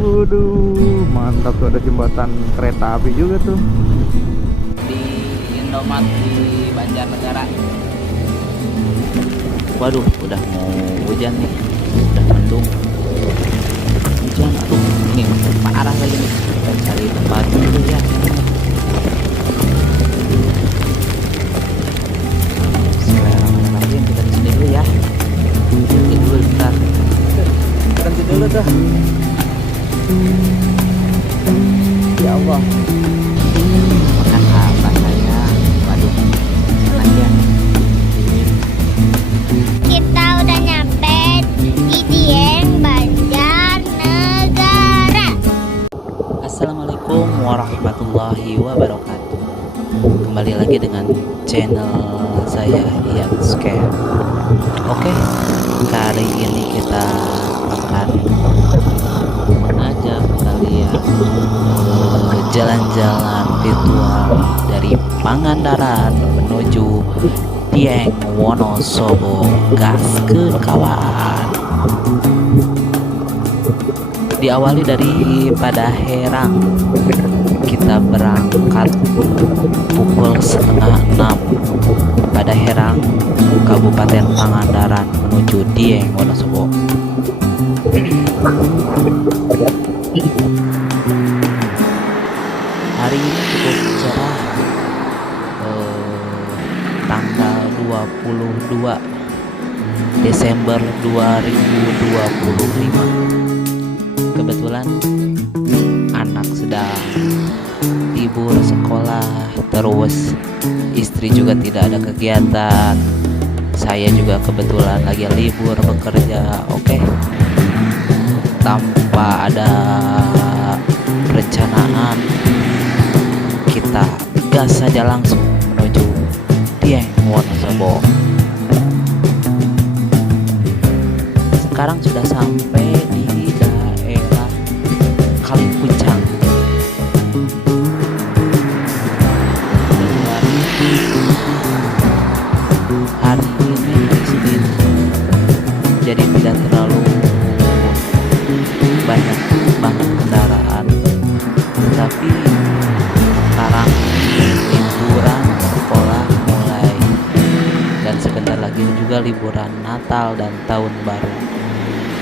Waduh, mantap tuh, ada jembatan kereta api juga tuh. Di Indomaret di Banjarnegara. Waduh, udah mau hujan nih, udah mendung. Hujan, aduh, ini parah lagi nih. Kita cari tempat dulu ya. Bismillahirrahmanirrahim, kita di sini dulu ya. Berhenti dulu bentar. Berhenti dulu tuh. Ya Allah. Makan apa sayang? Waduh, enak ya. Kita udah nyampe di Dieng Banjarnegara. Assalamualaikum warahmatullahi wabarakatuh. Kembali lagi dengan channel saya Ian Scam. Oke, kali ini kita akan mengajak kalian jalan-jalan virtual dari Pangandaran menuju Dieng Wonosobo. Gaskeun kawan. Diawali dari Padaherang. Kita berangkat pukul 5:30 Padaherang, Kabupaten Pangandaran menuju Dieng Wonosobo. Hari ini cukup cerah, tanggal 22 Desember 2025. Kebetulan anak sedang libur sekolah, terus istri juga tidak ada kegiatan. Saya juga kebetulan lagi libur bekerja. Oke, tanpa ada perencanaan, kita gas saja langsung menuju Dieng Wonosobo. Sekarang sudah sampai di daerah Kalipucang. Hari ini hari Senin, jadi tidak terlalu banyak banget kendaraan. Tetapi sekarang liburan sekolah mulai, dan sebentar lagi juga liburan Natal dan Tahun Baru.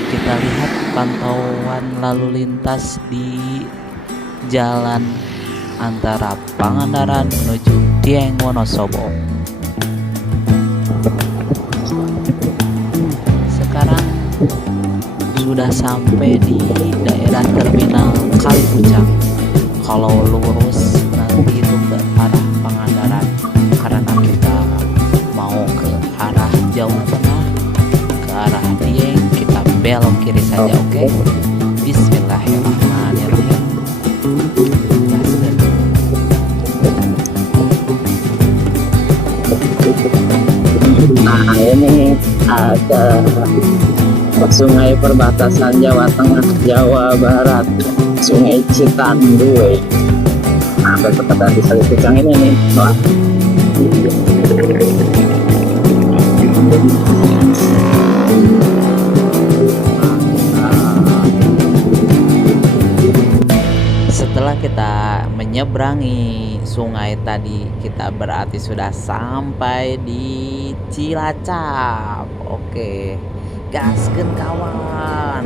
Kita lihat pantauan lalu lintas di jalan antara Pangandaran menuju Dieng Wonosobo. Sekarang sudah sampai di daerah terminal Kalipucang. Kalau lurus nanti itu ke arah Pangandaran, karena kita mau ke arah Jawa Tengah, ke arah Dieng, kita belok kiri saja. Oke? Bismillahirrahmanirrahim. Nah, ini ada sungai perbatasan Jawa Tengah, Jawa Barat, Sungai Citanduy. Nah, bertepatan di Kalipucang ini nih. Wah. Setelah kita menyeberangi sungai tadi, kita berarti sudah sampai di Cilacap. Oke, gaskeun kawan.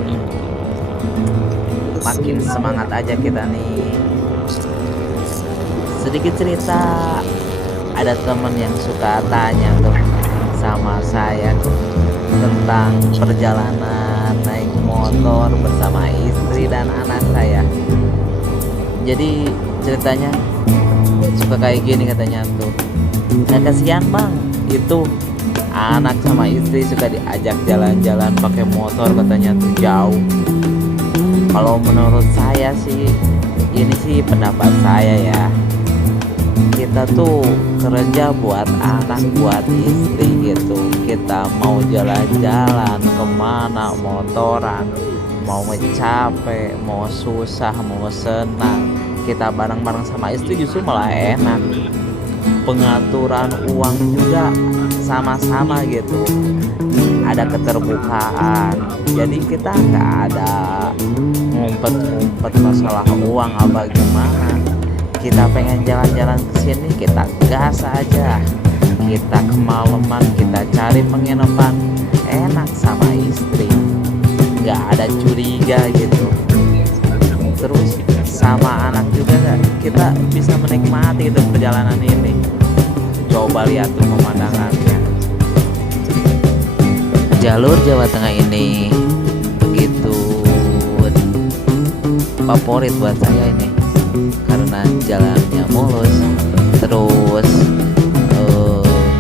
Makin semangat aja kita nih. Sedikit cerita, ada temen yang suka tanya tuh sama saya tentang perjalanan naik motor bersama istri dan anak saya. Jadi ceritanya suka kayak gini katanya tuh. Nah, kasihan bang, itu anak sama istri suka diajak jalan-jalan pakai motor katanya tuh jauh. Kalau menurut saya sih, ini sih pendapat saya ya, kita tuh kerja buat anak, buat istri gitu. Kita mau jalan-jalan kemana, motoran, mau capek, mau susah, mau senang, kita bareng-bareng sama istri justru malah enak. Pengaturan uang juga sama-sama gitu, ada keterbukaan, jadi kita nggak ada ngumpet-ngumpet masalah uang apa gimana. Kita pengen jalan-jalan ke sini, kita gas aja. Kita kemalaman, kita cari penginapan enak sama istri, nggak ada curiga gitu. Terus sama anak juga kan, kita bisa menikmati gitu perjalanan ini. Coba lihat tuh pemandangannya. Jalur Jawa Tengah ini begitu favorit buat saya ini, karena jalannya mulus. Terus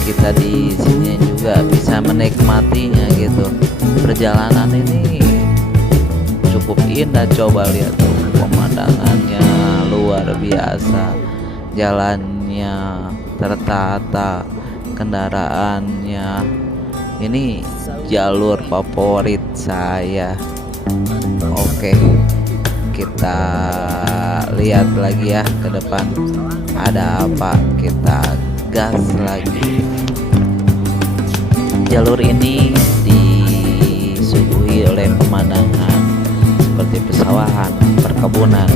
kita di sini juga bisa menikmatinya gitu. Perjalanan ini cukup indah. Coba lihat tuh pemandangannya luar biasa, jalannya tertata, kendaraannya. Ini jalur favorit saya. Oke, kita lihat lagi ya ke depan ada apa, kita gas lagi. Jalur ini disuguhi oleh pemandangan seperti pesawahan, perkebunan,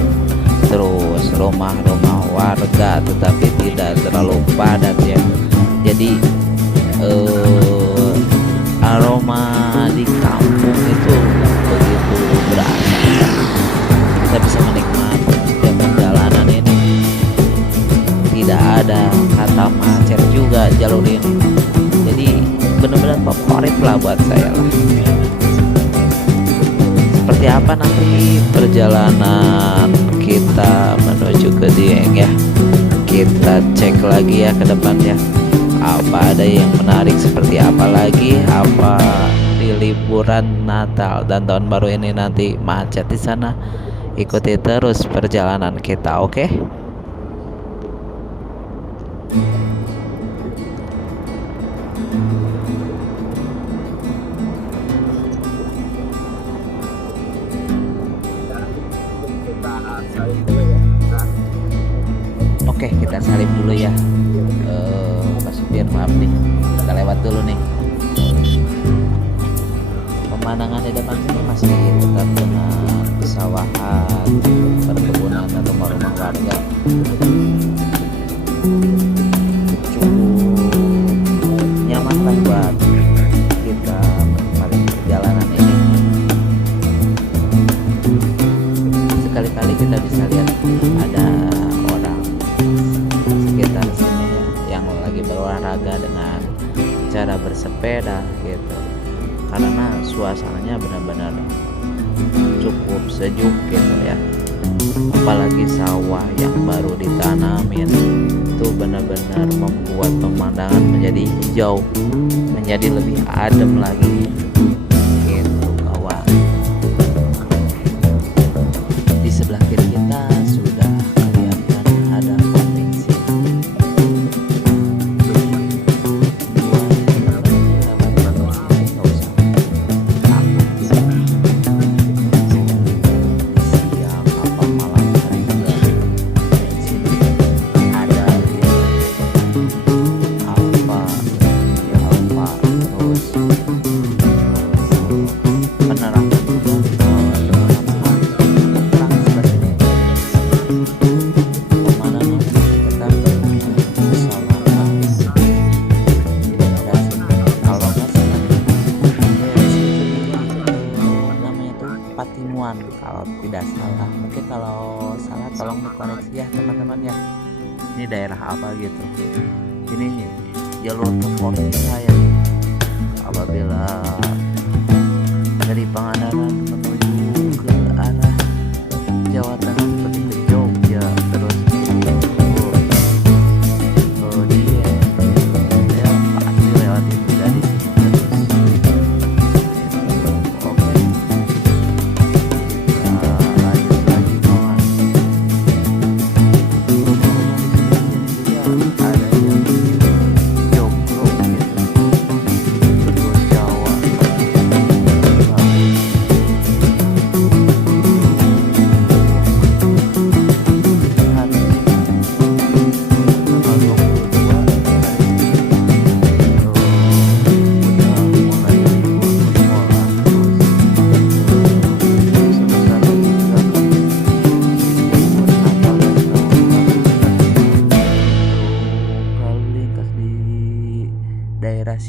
terus rumah-rumah warga, tetapi tidak terlalu padat ya. Jadi aroma di kampung itu begitu berasa. Kita bisa menikmati setiap perjalanan ini. Tidak ada kata macet juga jalur ini. Jadi benar-benar favorit lah buat saya lah. Seperti apa nanti perjalanan kita menuju ke Dieng ya. Kita cek lagi ya ke depannya. Apa ada yang menarik, seperti apa lagi, apa di liburan Natal dan Tahun Baru ini nanti macet di sana. Ikuti terus perjalanan kita, oke? Oke, kita salib dulu ya. Pak supir, maaf nih, kita lewat dulu nih. Pemandangan di depan sini masih tetap dengan pesawahan, perkebunan dan rumah-rumah warga. Cukup nyaman lah buat kita menikmati perjalanan ini. Sekali-kali kita bisa lihat ada orang sekitar sini ya, yang lagi berolahraga dengan cara bersepeda gitu, karena suasananya benar-benar cukup sejuk gitu ya. Apalagi sawah yang baru ditanamin itu benar-benar membuat pemandangan menjadi hijau, menjadi lebih adem lagi gitu kawan. Di sebelah kiri kita sudah kelihatan ada potensi. Patimuan kalau tidak salah, mungkin kalau salah tolong dikoreksi ya teman-teman ya. Ini daerah apa gitu. Ini jalur favorit saya apabila dari Pangandaran menuju ke arah Jawa Tengah seperti ke Jogja, terus Dieng ya, pasti lewat itu dari sini terus. Oke, lanjut lagi kawan. Ada yang Joglo gitu, terus Jawa,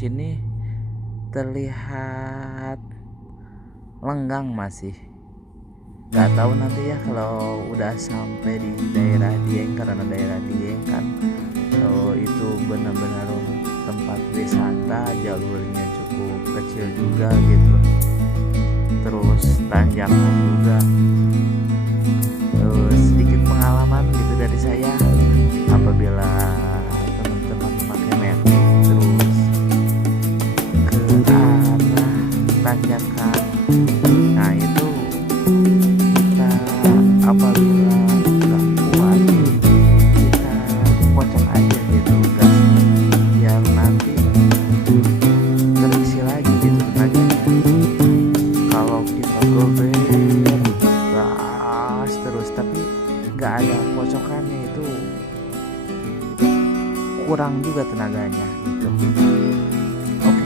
sini terlihat lenggang masih. Nggak tahu nanti ya kalau udah sampai di daerah Dieng, karena daerah Dieng kan itu benar-benar tempat wisata, jalurnya cukup kecil juga gitu, terus tanjakan juga. Sedikit pengalaman gitu dari saya, apabila teman-teman pakai metik terus ke arah tanjakan, nah itu kita apabila nggak kuat kita kocok aja gitu gasnya, biar nanti terisi lagi gitu tenaganya. Kalau kita gober gas terus tapi nggak ada kocokannya, itu kurang juga tenaganya gitu. Oke,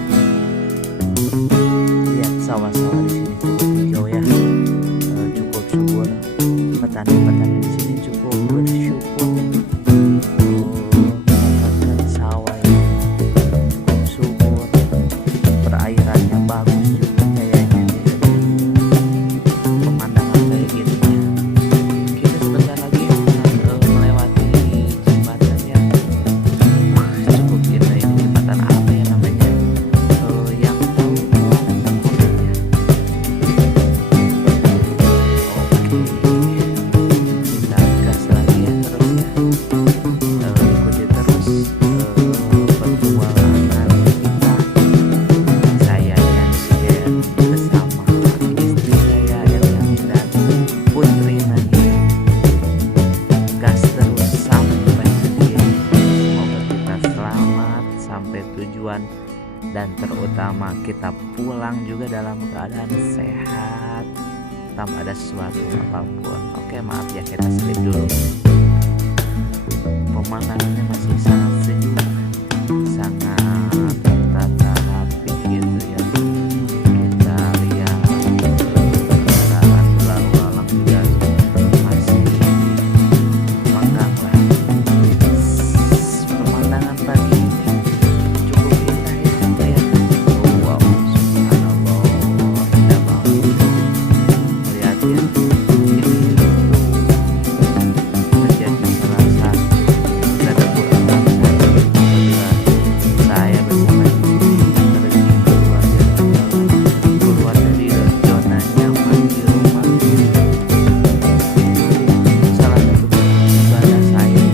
lihat sawah-sawah di sini cukup hijau ya, cukup subur. Petani-petani di sini cukup bersyukur mendapatkan sawah yang cukup subur, perairannya bagus juga kayaknya nih dari pemandangan kayak gini ya. Kita sebentar lagi akan melewati jembatannya. Cukup indah ini, jembatan apa ya namanya? Yang tahu tolong komen ya. Oke, kita gas lagi ya terus ya. Ikuti terus perjuangan kita. Saya Yansien bersama istri saya Eliani dan putri Nadia. Gas terus sampai akhir. Semoga kita selamat sampai tujuan, dan terutama kita pulang juga dalam keadaan sehat tanpa ada sesuatu apapun. Oke, maaf ya kita selip dulu. Pemandangannya masih sangat sejuk, sangat tata rapi gitu ya. Kita lihat kendaraan berlalu lalang juga masih lenggang lah. Pemandangan pagi ini cukup indah ya, lihat. Wow, subhanallah, indah banget. Lihat ya, ini menjadi salah satu tanda kurang apabila saya bersama istri pergi keluar jalan-jalan, keluar dari zona nyaman di rumah. Itu salah satu bentuk ibadah saya.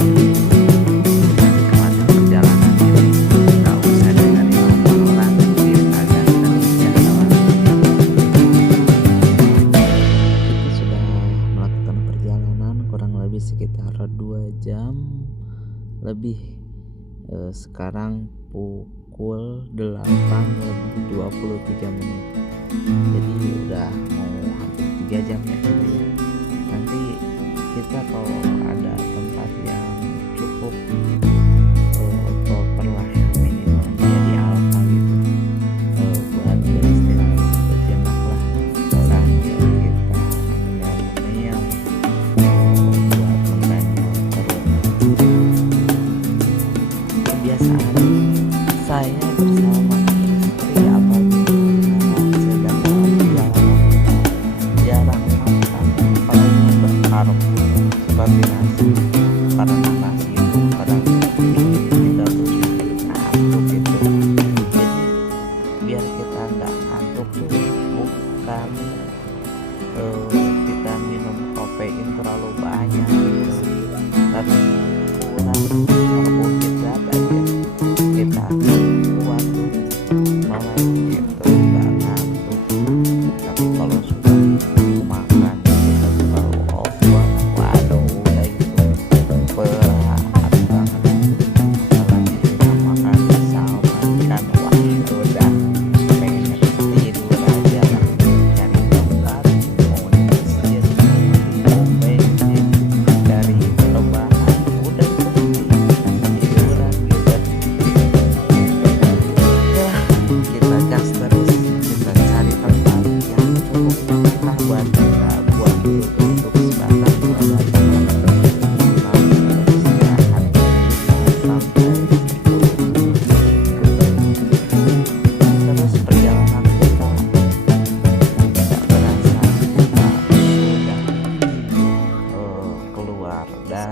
Menikmati perjalanan ini, nggak usah dengerin omongan orang, kita gas terus ya kawan. Kita sudah melakukan perjalanan kurang lebih sekitar 2 jam lebih. Sekarang pukul 8:23. Jadi udah mau hampir 3 jam ya gitu ya. Nanti kita kalau ada tempat yang cukup proper lah, minimalnya di Alfa gitu, buat beristirahat sejenak lah sambil kita ngemil-ngemil, buat mengganyol perut. Kebiasaan saya bersama istri apabila sedang dalam perjalanan jarang makan apalagi berkarbo seperti nasi, karena nasi itu kadang bikin kita tuh ngantuk gitu. Jadi biar kita nggak ngantuk tuh bukan kita minum kafein terlalu banyak gitu, tapi kurang karbohidrat aja kita kuat tuh malah gitu nggak ngantuk. Tapi kalau sudah makan kita terlalu over, waduh udah gitu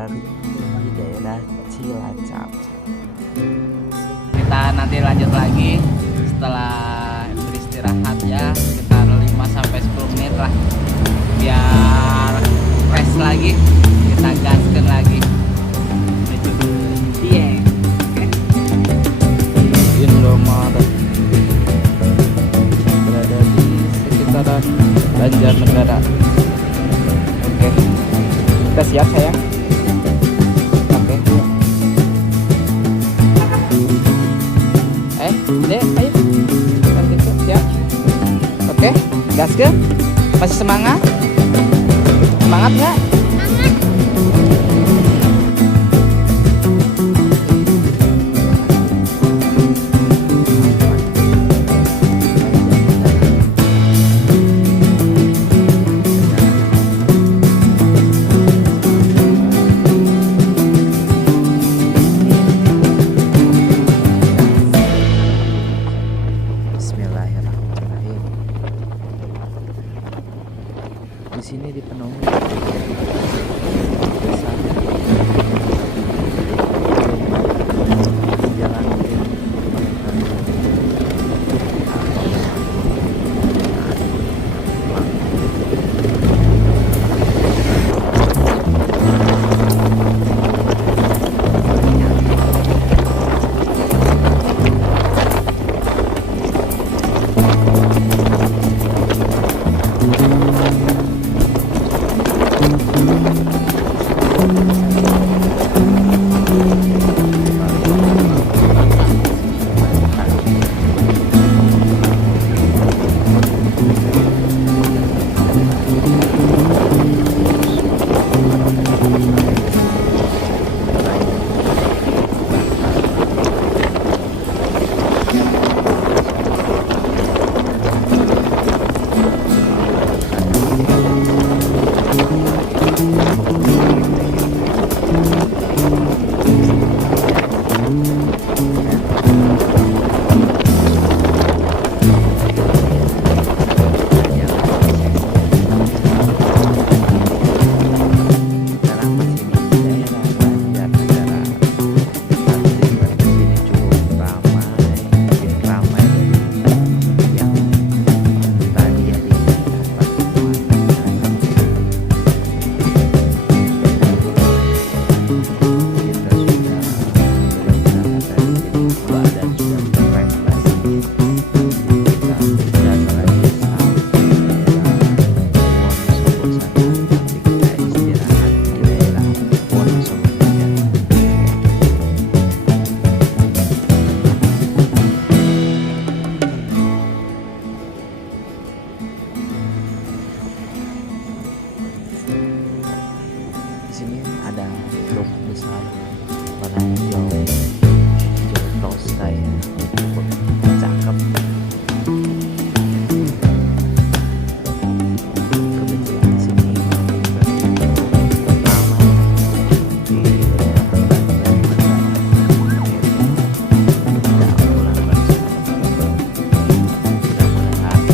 berlari di daerah Cilacap. Kita nanti lanjut lagi setelah beristirahat ya, sekitar 5-10 menit lah, biar fresh lagi, kita gaskan lagi menuju ke Dieng. Indomaret berada di sekitaran Banjarnegara. Oke, kita siap sayang. Oke, Dek, ayo kita siap. Oke, gas ke? Masih semangat? Semangat nggak? Bismillahirrahmanirrahim. Di sini dipenuhi besar jalan sini ada truk besar warna hijau Toska ya, cakep. Kebetulan di sini lama di daerah Banjarnegara. Tidak pulang langsung. Mudah-mudahan sehat-sehat.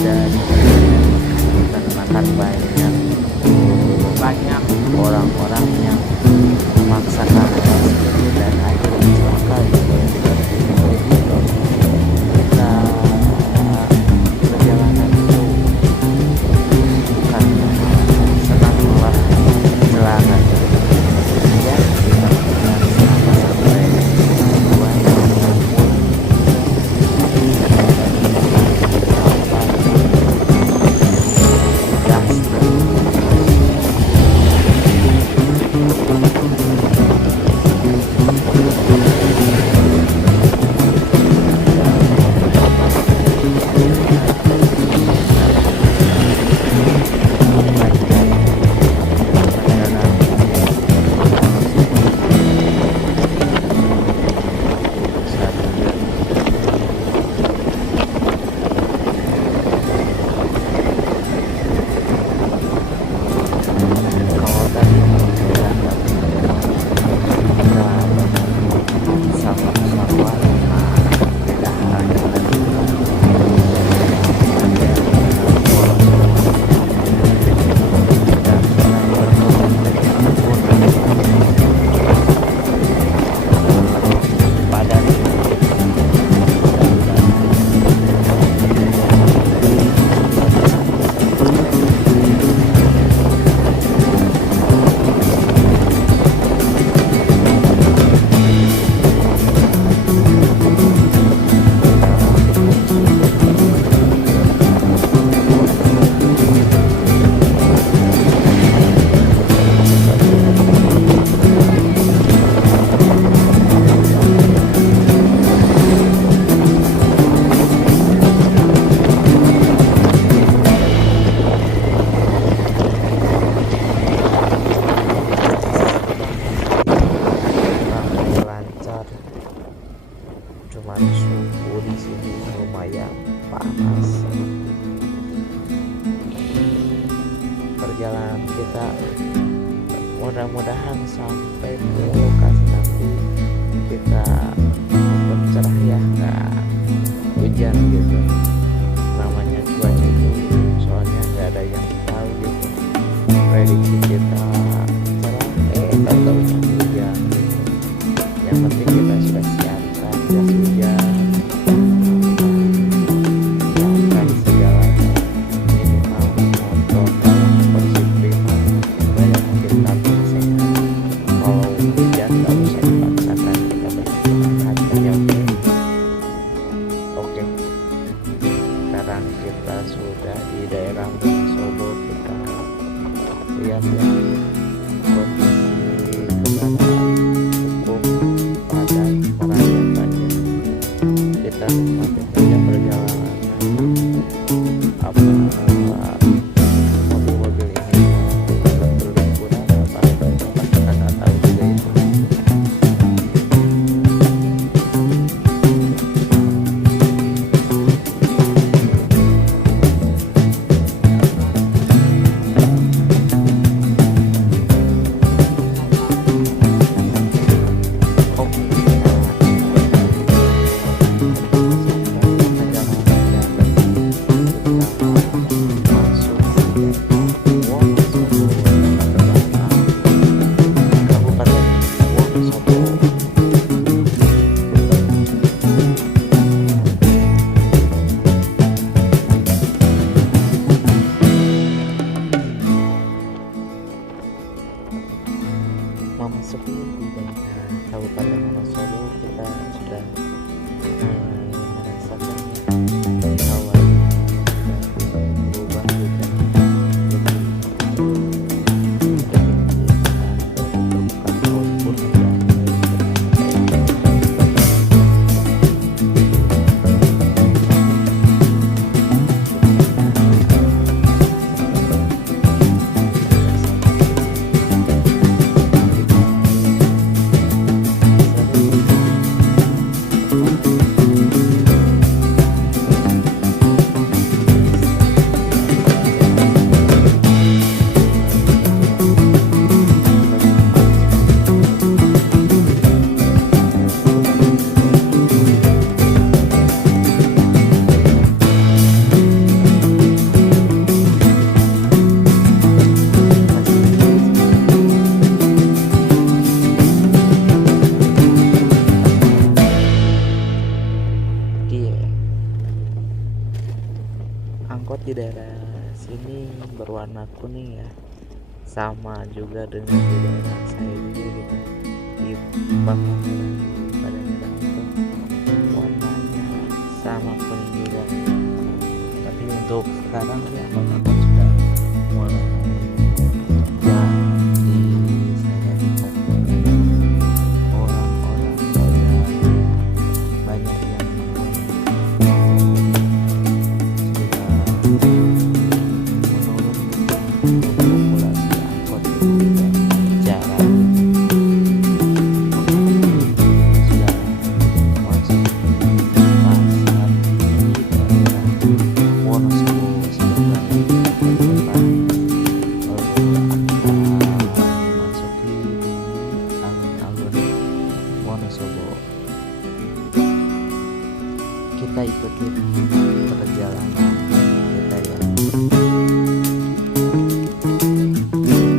dan akan banyak orang-orang yang memaksakan gas dan akhirnya celaka gitu. Kita perjalanan itu bukan senang malah celaka ya, kita sampai tujuan kalau tadi perjalanan sama-sama tidak hanya lancar, cuman suhu di sini lumayan panas. Perjalanan kita mudah-mudahan sampai ke lokasi nanti kita bercerah ya, nggak hujan gitu. Namanya cuaca itu soalnya nggak ada yang tahu gitu. Prediksi kita cerah, tahu-tahu hujan gitu. Yang penting kita sudah siapkan jas hujan, siapkan segalanya, minimal motor dalam kondisi prima supaya kita sehat. Kalau hujan nggak usah dipaksakan, kita beristirahat aja. Oke. Sekarang kita sudah di daerah Solo, kita lihat ya kondisi keberadaan cukup padat merayakannya. Kita nikmati saja perjalanan apa mobil-mobil ini berliburan apa kita nggak tahu juga itu. Memasuki wilayah Kabupaten Wonosobo, kita sudah merasakan hawa berubah juga. angkot di daerah sini berwarna kuning ya, sama juga dengan di daerah saya juga gitu. Di bangkalan pada daerah itu warnanya sama kuning juga. Tapi untuk sekarang sih angkot-angkot sudah mulai ya saya lihat orang-orang sudah banyak yang menurun populasi angkot juga jarang sudah masuk pasar di daerah Wonosobo sebenarnya masuki alun-alun Wonosobo. Kita ikuti perjalanan kita ya,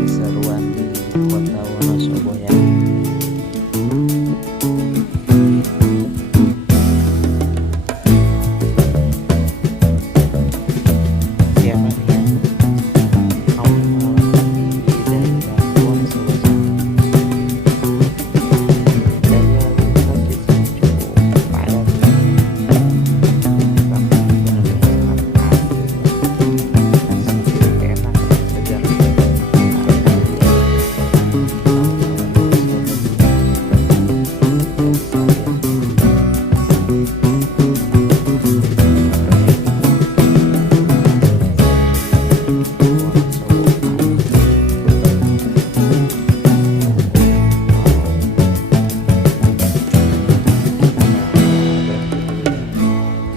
keseruan di kota Wonosobo ya. Siapa nih yang awal-awal di daerah Wonosobo sana? Daya lintas di sini cukup padat. Enak, segar.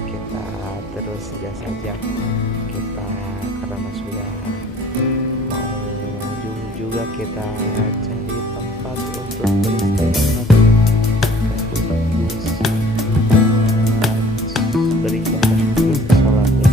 Kita terus saja kita karena sudah mau juga kita cari tempat untuk beristirahat sekaligus beribadah gitu sholat ya.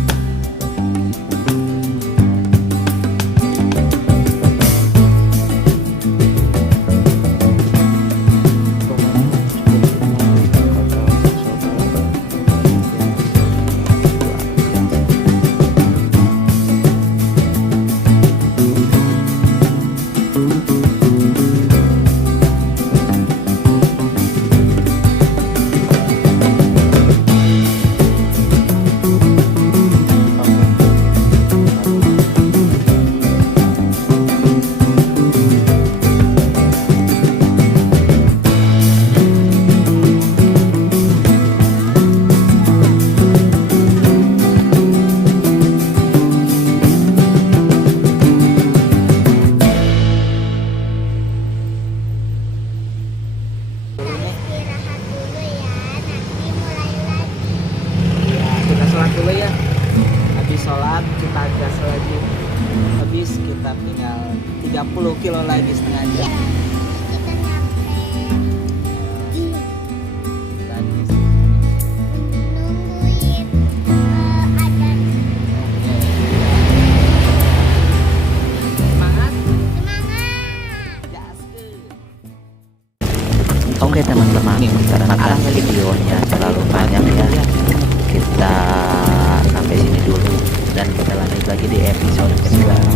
Istirahat dulu ya, nanti mulai lagi. Ya, kita sholat dulu ya. Habis sholat kita gas lagi. Habis kita tinggal 30 kilo lagi setengah Ya, jam. kita nyampe Tadi. nungguin adan. Semangat. Semangat. Gaskeun. Oke teman-teman, karena videonya terlalu panjang ya, kita sampai sini dulu dan kita lanjut lagi di episode kedua.